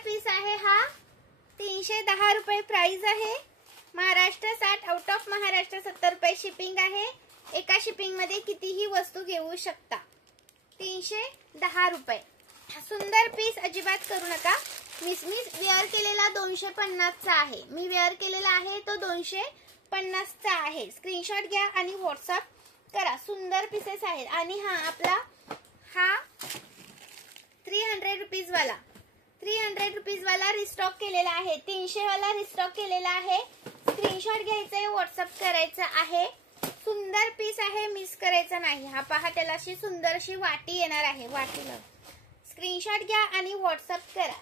Piece आहे हा, 310 रुपये प्राइस आहे। महाराष्ट्र 60, आउट ऑफ महाराष्ट्र 70 रुपये शिपिंग आहे। एका शिपिंग मध्ये कितीही वस्तू घेऊ शकता। 310 रुपये। सुंदर पीस अजिबात करू नका। मी वेअर केलेला 250 चा आहे, मी वेअर केलेला आहे तो 250 चा आहे। स्क्रीनशॉट घ्या आणि व्हॉट्सअप करा। सुंदर पीसेस आहेत। आणि हा आपला 300 रुपीज वाला 300 रुपीज वाला रिस्टॉक केलेला आहे। 300 वाला रिस्टॉक केलेला आहे। स्क्रीनशॉट घ्यायचा आहे, व्हॉट्सअप करायचा आहे। सुंदर पीस आहे, मिस करायचा नाही। हा पहा, त्याला अशी सुंदर अशी वाटी येणार आहे। वाटीला स्क्रीनशॉट घ्या आणि व्हॉट्सअप करा।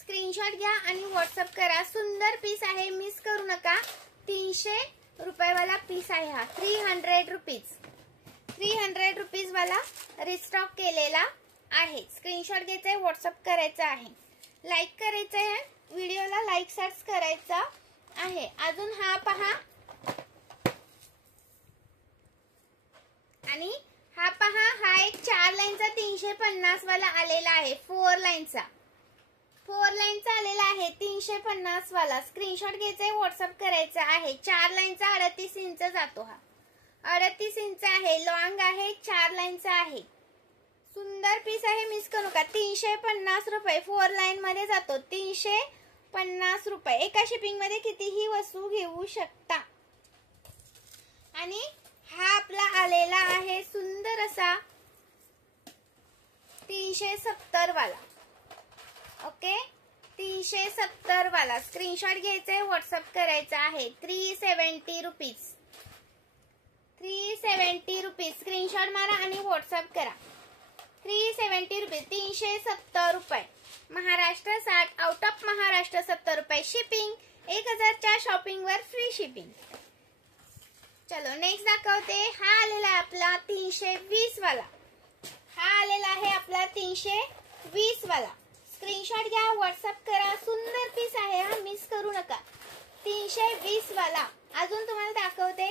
स्क्रीनशॉट घ्या आणि व्हॉट्सअप करा। सुंदर पीस आहे, मिस करू नका। 300 रुपये वाला पीस आहे हा। 300 रुपीज वाला रिस्टॉक केलेला आहे। स्क्रीनशॉट घ्यायचा आहे, व्हॉट्सअप करायचा आहे। लाईक करायचं आहे, व्हिडिओला लाईक सर्च करायचा आहे। अजून हा पहा, आणि हा पहा, हा एक 4 लाईनचा 350 वाला आलेला आहे। 4 लाईनचा आलेला आहे 350 वाला। स्क्रीनशॉट घ्यायचा आहे, व्हॉट्सअप करायचा आहे। 4 लाईनचा 38 इंच जातो हा। 38 इंच आहे, लॉंग आहे, 4 लाईनचा आहे। सुंदर पीस आहे, मिस करू नका। 350 रुपये 4 लाईन मध्ये जातो। 350 रुपये। एका शिपिंग मध्ये कितीही वस्तू घेऊ शकता। आणि हा आपला आलेला आहे सुंदर असा 370 वाला। ओके, 370 वाला। स्क्रीनशॉट घ्यायचा आहे, व्हॉट्सअप करायचा आहे। 370 रुपीज। स्क्रीनशॉट मारा आणि व्हॉट्सअप करा। 370 रुपीज। 370 रुपये। महाराष्ट्र 60, आउट ऑफ महाराष्ट्र 70 रुपये शिपिंग। 1000च्या शॉपिंग वर फ्री शिपिंग। चलो नेक्स्ट दाखवते। हा आलेला आहे आपला 320 वाला। हा आलेला आहे आपला 320 वाला। स्क्रीनशॉट घ्या, व्हॉट्सअप करा। सुंदर पीस आहे हा, मिस करू नका। 320 वाला। अजून तुम्हाला दाखवते,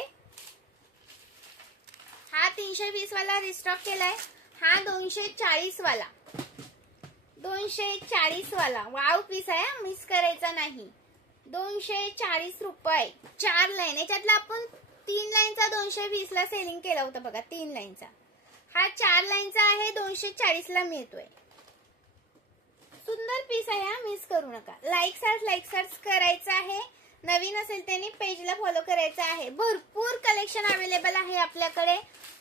हा 320 वाला रिस्टॉक केलाय। हा 240 वाला। 240 वाला वाव पीस आहे, मिस करायचा नाही। 240 रुपये। 4 लाईन। याच्यातला आपण 3 लाईनचा 220 ला सेलिंग केला होता बघा। 3 लाईनचा हा 4 लाईनचा आहे, 240 ला मिळतोय। सुंदर पीस आहे हा, मिस करू नका। लाईक सर्च करायचं आहे। नवीन असेल त्यांनी पेजला फॉलो करायचं आहे। भरपूर कलेक्शन अवेलेबल आहे आपल्याकडे।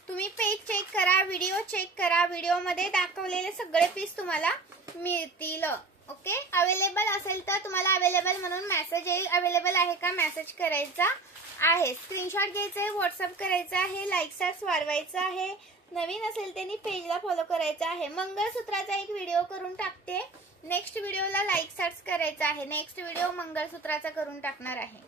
तुम्ही पेज चेक करा, व्हिडिओ चेक करा। व्हिडिओ मध्ये दाखवलेले सगळे पीस तुम्हाला मिळतील। ओके, अवेलेबल असेल तर तुम्हाला अवेलेबल म्हणून मेसेज येईल। अवेलेबल आहे का मेसेज करायचा आहे। स्क्रीनशॉट घ्यायचा आहे, व्हॉट्सअप करायचा आहे। लाईक सर्च वाढवायचा आहे। नवीन असेल त्यांनी पेजला फॉलो करायचा आहे। मंगळसूत्राचा एक व्हिडिओ करून टाकते। नेक्स्ट व्हिडिओला लाईक सर्च करायचा आहे। नेक्स्ट व्हिडिओ मंगळसूत्राचा करून टाकणार आहे।